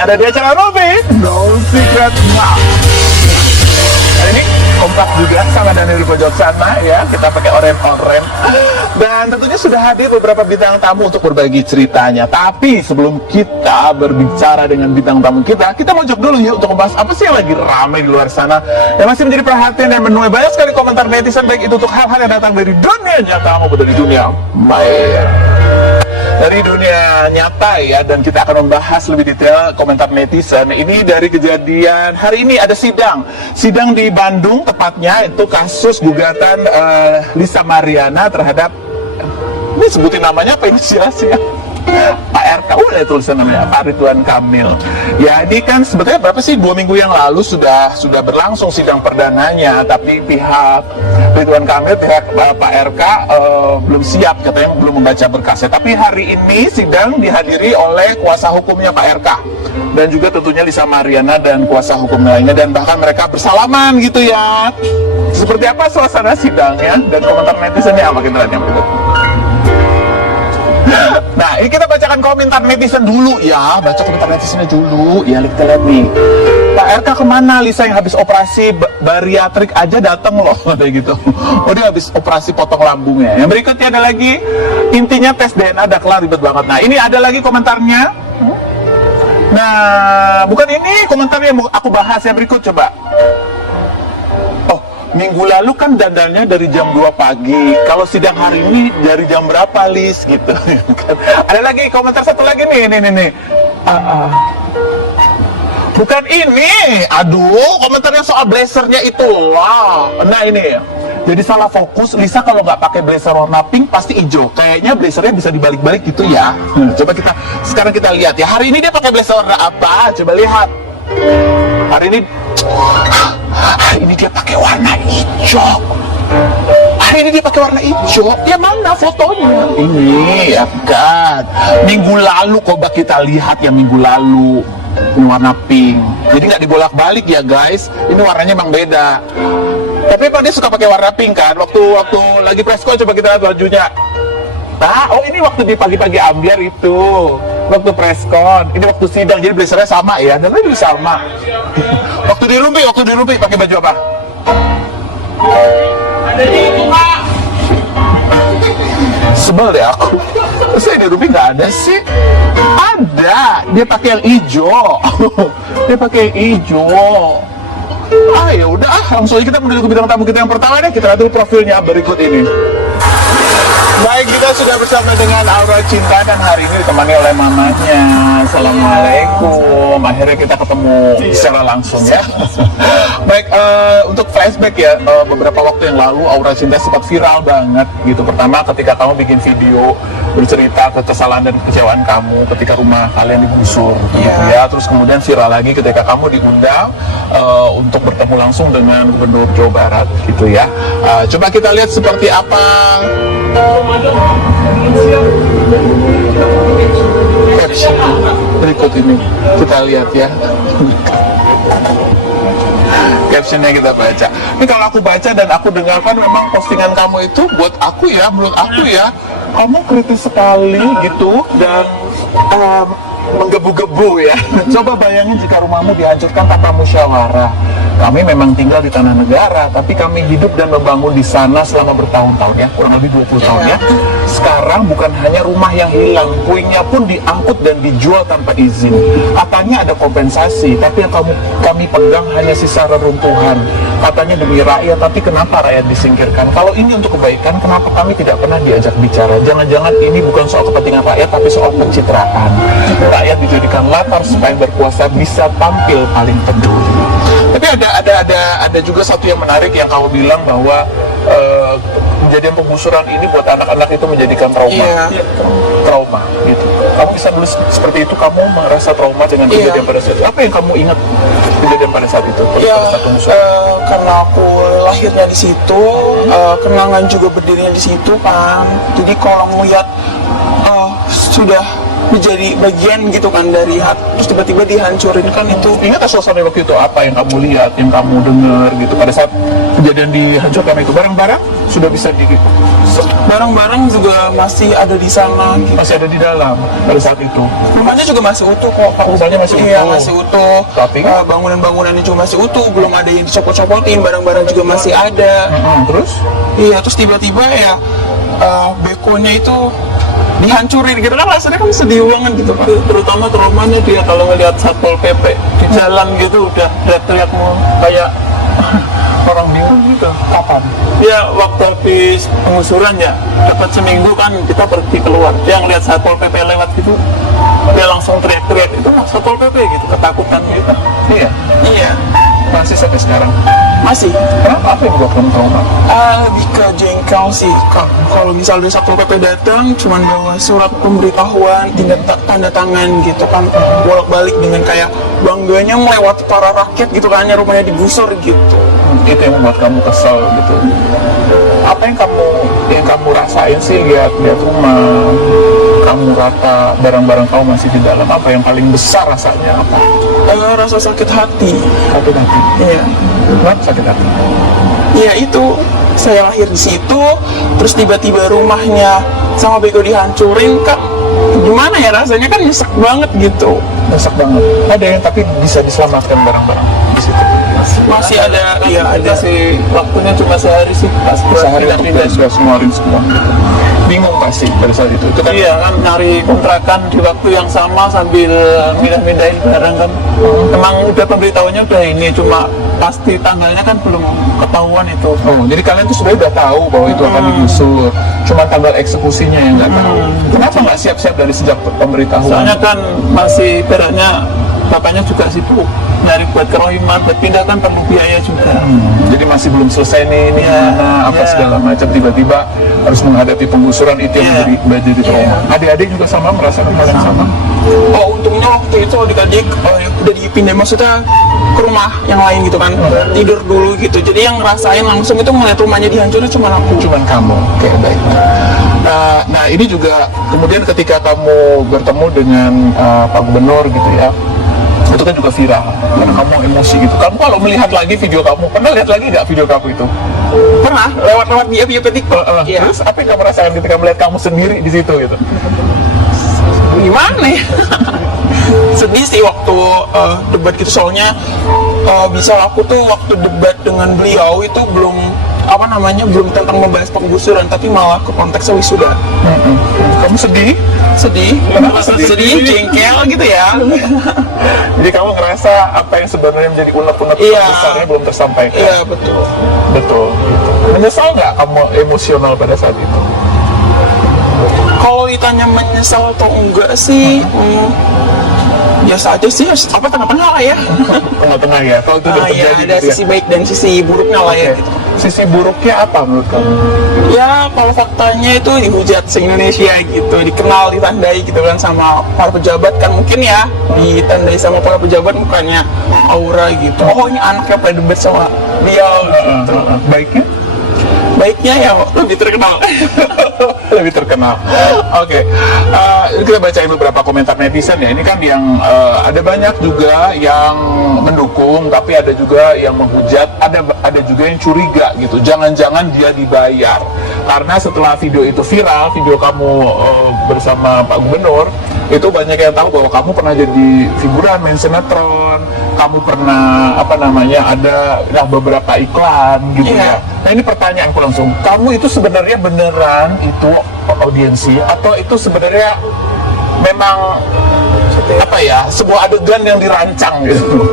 ada di acara Robi No Secret Now. Hari ini kompak juga sama Daniel di pojok sana ya, kita pakai orem-orem. Dan tentunya sudah hadir beberapa bintang tamu untuk berbagi ceritanya. Tapi sebelum kita berbicara dengan bintang tamu kita mojok dulu yuk untuk membahas apa sih yang lagi ramai di luar sana yang masih menjadi perhatian dan menuai banyak sekali komentar netizen, baik itu untuk hal-hal yang datang dari dunia nyata maupun dari dunia maya. Dari dunia nyata ya, dan kita akan membahas lebih detail komentar netizen. Ini dari kejadian hari ini, ada sidang di Bandung, tepatnya itu kasus gugatan Lisa Mariana terhadap, ini sebutin namanya apa inisiasinya, Pak RK, udah tulisan namanya Pak Ridwan Kamil. Ya ini kan sebetulnya berapa sih, 2 minggu yang lalu sudah berlangsung sidang perdananya, tapi pihak Ridwan Kamil, pihak Pak RK belum siap, katanya belum membaca berkasnya. Tapi hari ini sidang dihadiri oleh kuasa hukumnya Pak RK dan juga tentunya Lisa Mariana dan kuasa hukum lainnya, dan bahkan mereka bersalaman gitu ya. Seperti apa suasana sidangnya dan komentar netizennya, apa kita lihat yang berikut. Nah, ini kita bacakan komentar netizen dulu ya. Baca komentar netizennya dulu. Ya, kita lihat nih. Pak RK kemana? Lisa yang habis operasi bariatrik aja datang loh, kayak gitu. Oh, dia habis operasi potong lambungnya. Yang berikutnya ada lagi, intinya tes DNA udah kelar, ribet banget. Nah, ini ada lagi komentarnya. Nah, bukan ini komentarnya yang aku bahas, yang berikut coba. Minggu lalu kan dandannya dari jam 2 pagi. Kalau sidang hari ini dari jam berapa, Lis? Gitu. Ada lagi komentar satu lagi nih. Bukan ini. Aduh, komentar yang soal blazernya itu. Wow. Nah ini. Jadi salah fokus. Lisa kalau nggak pakai blazer warna pink pasti hijau. Kayaknya blazernya bisa dibalik-balik gitu ya. Coba sekarang kita lihat ya. Hari ini dia pakai blazer warna apa? Coba lihat. Hari ini dia pakai warna hijau. Hari ini dia pakai warna hijau. Ya mana fotonya? Ini ya kan. Minggu lalu coba kita lihat ya, minggu lalu ini warna pink. Jadi nggak dibolak-balik ya guys. Ini warnanya emang beda. Tapi Pak dia suka pakai warna pink kan? Waktu lagi presko coba kita lihat bajunya. Oh ini waktu di pagi-pagi ambiar itu, waktu preskon, ini waktu sidang, jadi blazernya sama ya, dan itu sama. Waktu di Rumpi pakai baju apa? Ada di itu Pak. Sebel deh aku. Saya di Rumpi nggak ada sih. Ada, dia pakai yang hijau. Dia pakai hijau. Ya udah, langsung aja kita menuju ke bintang tamu kita yang pertama deh. Kita lihat dulu profilnya berikut ini. Baik, kita sudah bersama dengan Aura Cinta dan hari ini ditemani oleh mamanya. Assalamualaikum. Akhirnya kita ketemu secara langsung ya. Baik, untuk flashback ya, beberapa waktu yang lalu Aura Cinta sempat viral banget gitu. Pertama ketika kamu bikin video bercerita kekesalan dan kekecewaan kamu ketika rumah kalian digusur gitu ya. Terus kemudian viral lagi ketika kamu diundang untuk bertemu langsung dengan Gubernur Jawa Barat gitu ya. Coba kita lihat seperti apa caption berikut ini, kita lihat ya. Captionnya kita baca. Ini kalau aku baca dan aku dengarkan, memang postingan kamu itu buat aku ya, menurut aku ya, kamu kritis sekali gitu dan menggebu-gebu ya. Coba bayangin jika rumahmu dihancurkan tanpa musyawarah. Kami memang tinggal di tanah negara, tapi kami hidup dan membangun di sana selama bertahun-tahun ya, kurang lebih 20 tahun ya. Sekarang bukan hanya rumah yang hilang, puingnya pun diangkut dan dijual tanpa izin. Katanya ada kompensasi, tapi yang kami pegang hanya sisa reruntuhan. Katanya demi rakyat, tapi kenapa rakyat disingkirkan? Kalau ini untuk kebaikan, kenapa kami tidak pernah diajak bicara? Jangan-jangan ini bukan soal kepentingan rakyat, tapi soal pencitraan. Rakyat dijadikan latar supaya berkuasa bisa tampil paling peduli. Tapi ada juga satu yang menarik yang kamu bilang bahwa kejadian penggusuran ini buat anak-anak itu menjadikan trauma gitu. Kamu bisa nulis seperti itu, kamu merasa trauma dengan kejadian pada saat itu. Apa yang kamu ingat kejadian pada saat itu? Pada saat penggusuran? Karena aku lahirnya di situ, kenangan juga berdirinya di situ kan. Jadi kalau ngeliat sudah menjadi bagian gitu kan dari terus tiba-tiba dihancurin kan itu. Ingat suasana waktu itu apa yang kamu lihat, yang kamu dengar gitu pada saat kejadian dihancurkan itu? Barang-barang sudah bisa Barang-barang juga masih ada di sana gitu. masih ada di dalam pada saat itu. Rumahnya juga masih utuh kok. Rumahnya masih Iya, utuh. masih utuh. Tapi bangunan-bangunannya juga masih utuh, belum ada yang dicopot-copotin, barang-barang juga masih ada. terus Iya, terus tiba-tiba ya bekonya itu dihancurin gitu kan, rasanya kan sedih banget gitu Pak. Terutama traumanya dia kalau ngelihat Satpol PP di jalan gitu udah teriak-teriak mau kayak orang bingung gitu. kapan? Ya waktu habis pengusuran ya dapat seminggu kan kita pergi keluar, dia ngelihat Satpol PP lewat gitu dia langsung teriak-teriak, itu Satpol PP gitu, ketakutan gitu. Iya, Iya, masih sampai sekarang. masih. Kenapa? Apa yang buat kamu trauma? Lebih ke jengkel sih Kak. Kalau misalnya dari Satpol PP datang cuman bawa surat pemberitahuan, tanda tangan gitu kan, bolak-balik dengan kayak bangganya melewati para rakyat gitu kan, rumahnya digusur gitu. Itu yang membuat kamu kesel gitu. Apa yang kamu rasain sih lihat rumah kamu rata, barang-barang kamu masih di dalam? Apa yang paling besar rasanya? Apa? Rasa sakit hati. Sakit hati. Iya. Kenapa sakit hati? Iya itu, saya lahir di situ, terus tiba-tiba rumahnya sama bego dihancurin kan, gimana ya rasanya kan nyesek banget gitu. Nyesek banget. Ada yang tapi bisa diselamatkan barang-barang di situ. Masih ada, iya ada. Sih waktunya cuma sehari sih pas Sehari pindah-pindah. sudah ngeluarin semua. Bingung pasti pada saat itu kan. Iya kan, nyari kontrakan di waktu yang sama sambil mindah-mindahin barang kan. Emang udah pemberitahuannya udah ini, cuma pasti tanggalnya kan belum ketahuan itu. Oh, jadi kalian tuh sebenarnya udah tahu bahwa itu akan digusur, cuma tanggal eksekusinya yang nggak tahu. Kenapa nggak siap-siap dari sejak pemberitahuan? Soalnya kan masih beratnya, bapaknya juga sibuk nyari buat kerohiman, buat pindah kan perlu biaya juga. Jadi masih belum selesai nih, ini Iya, gimana, apa iya. segala macam, tiba-tiba harus menghadapi penggusuran itu yang Iya. menjadi trauma. Adik-adik juga sama merasakan hal yang sama. Oh untungnya waktu itu adik-adik udah dipindah, maksudnya ke rumah yang lain gitu kan, tidur dulu gitu. Jadi yang ngerasain langsung itu ngeliat rumahnya dihancurin cuma aku. Cuman kamu, oke baik. Nah ini juga kemudian ketika kamu bertemu dengan Pak Gubernur gitu ya, itu kan juga viral karena kamu emosi gitu. Kamu kalau melihat lagi video kamu, pernah lihat lagi nggak video kamu itu? Pernah lewat di TikTok. Iya. Terus apa yang kamu rasakan ketika melihat kamu sendiri di situ gitu? Gimana ya? Sedih sih waktu debat gitu, soalnya bisa aku tuh waktu debat dengan beliau itu belum belum tentang membahas penggusuran, tapi malah ke konteksnya wisuda. Kamu sedih? Sedih, Kenapa sedih? jengkel gitu ya. Jadi kamu ngerasa apa yang sebenarnya menjadi unek-unek Iya. besarnya belum tersampaikan? Iya betul. Betul. Gitu. Menyesal nggak kamu emosional pada saat itu? Kalau ditanya menyesal atau enggak sih, biasa aja sih, apa tengah-tengah lah ya. Tengah-tengah ya. Kalau itu udah Iya, terjadi ada gitu ya. sisi baik dan sisi buruknya lah ya. Oke. Sisi buruknya apa menurut kamu? Ya kalau faktanya itu dihujat se-Indonesia gitu, dikenal, ditandai gitu kan sama para pejabat kan, mungkin ya ditandai sama para pejabat bukannya aura gitu. Oh ini anaknya pada debat sama beliau gitu. Baiknya? Baiknya ya lebih terkenal. Lebih terkenal. Oke. Kita bacain beberapa komentar netizen ya. Ini kan yang ada banyak juga yang mendukung, tapi ada juga yang menghujat, ada juga yang curiga gitu. Jangan-jangan dia dibayar. Karena setelah video itu viral, video kamu bersama Pak Gubernur, itu banyak yang tahu bahwa kamu pernah jadi figuran main sinetron, kamu pernah ada beberapa iklan gitu Iya. ya. Nah ini pertanyaanku langsung, kamu itu sebenarnya beneran itu audiensi atau itu sebenarnya memang sebuah adegan yang dirancang gitu?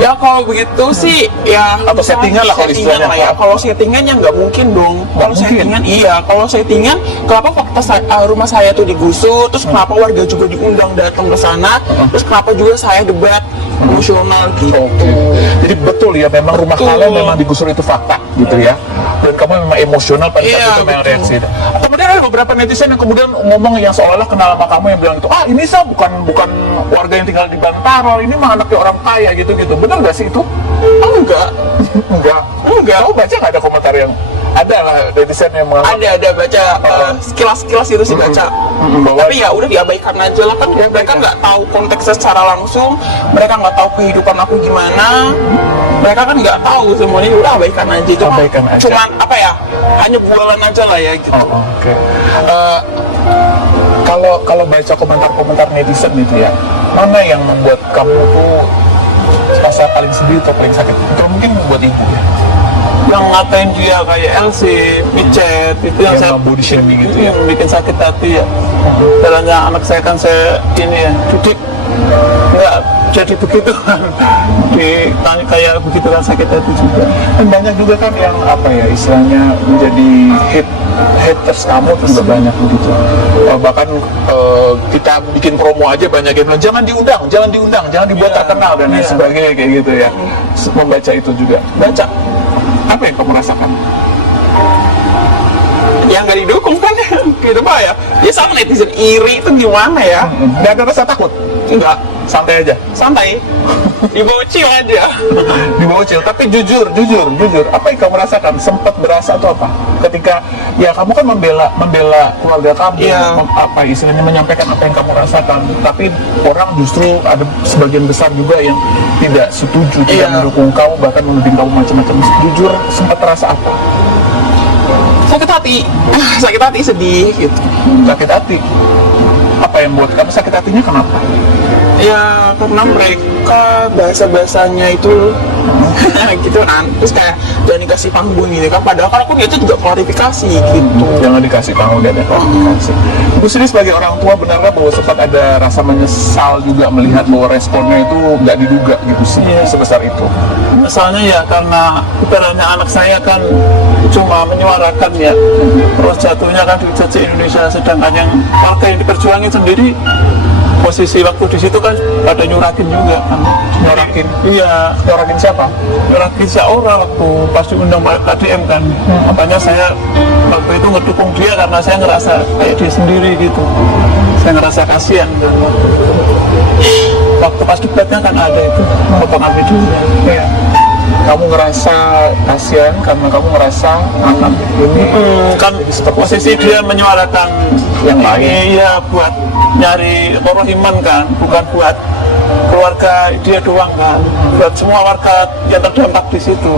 Ya kalau begitu sih ya Atau settingan lah kalau istilahnya. lah ya. Kalau settingannya nggak mungkin dong. Kalau mungkin. settingan iya. Kalau settingan, kenapa fakta rumah saya tuh digusur, terus kenapa warga juga diundang datang ke sana, terus kenapa juga saya debat emosional gitu. Oke. Jadi betul ya, memang rumah Betul. kalian memang digusur itu fakta gitu ya. Dan kamu memang emosional pada saat Iya, itu memang betul. reaksi. Kemudian ada beberapa netizen yang kemudian ngomong yang seolah-olah kenal sama kamu yang bilang itu, ini bukan warga yang tinggal di Bantaro, ini mah anaknya orang kaya gitu-gitu. Benar nggak sih itu? Enggak. Enggak. Enggak. Kamu baca nggak ada komentar yang ada lah netizen yang menganggap ada baca sekilas itu sih baca. bahwa Tapi ya udah diabaikan aja lah kan, mereka nggak tahu konteksnya secara langsung, mereka nggak tahu kehidupan aku gimana, mereka kan nggak tahu semuanya, udah abaikan aja. Abaikan aja. Cuman apa ya, hanya bualan aja lah ya gitu. Oke. Kalau baca komentar-komentar netizen itu ya, mana yang membuat kamu tuh rasa paling sedih atau paling sakit? Itu mungkin buat ibu ya? Yang ngatain dia kayak LC, micet, itu yang saya body shaming gitu itu ya? yang bikin sakit hati ya. Caranya anak saya kan saya ini ya, didik nggak jadi begitu kan, ditanya kayak begitu kan sakit hati juga. Dan banyak juga kan yang apa ya istilahnya menjadi haters kamu tuh juga banyak begitu. Bahkan kita bikin promo aja banyak yang bilang jangan diundang, jangan dibuat terkenal dan lain sebagainya kayak gitu ya. Membaca itu juga. Baca Apa yang kamu rasakan? yang nggak didukung kan gitu pak ya. Ya sama netizen iri itu gimana ya? Gak ada rasa takut? Enggak, Santai aja? santai, dibocil aja. Di bawah cil, tapi jujur, apa yang kamu rasakan? Sempat berasa atau apa? Ketika ya kamu kan membela keluarga kamu, Iya. apa istilahnya menyampaikan apa yang kamu rasakan, tapi orang justru ada sebagian besar juga yang tidak setuju, tidak Iya. mendukung kamu, bahkan menuding kamu macam-macam. Jujur, sempat terasa apa? Sakit hati, sedih gitu. Sakit hati. Apa yang buat kamu sakit hatinya kenapa? Ya karena mereka bahasa-bahasanya itu gitu kan, terus kayak jangan dikasih panggung gitu kan, padahal kan aku itu juga klarifikasi gitu. Jangan dikasih tahu, gak ada klarifikasi. Bu Sri sebagai orang tua benarkah bahwa sempat ada rasa menyesal juga melihat bahwa responnya itu nggak diduga gitu sih sebesar itu? Misalnya ya karena ibaratnya anak saya kan cuma menyuarakan ya, terus jatuhnya kan dijajah Indonesia, sedangkan yang warga yang diperjuangin sendiri posisi waktu di situ kan ada nyurakin juga kan. Nyurakin? Iya, Nyurakin siapa? nyurakin seorang waktu pas diundang KDM kan. Makanya saya waktu itu ngedukung dia karena saya ngerasa kayak dia sendiri gitu. Saya ngerasa kasihan dan waktu pas debatnya kan ada itu potongan videonya. Iya. Kamu ngerasa kasihan karena kamu ngerasa anak ini Kan posisi dia menyuarakan yang lain. iya buat nyari korohiman kan, bukan buat keluarga dia doang kan, buat semua warga yang terdampak di situ.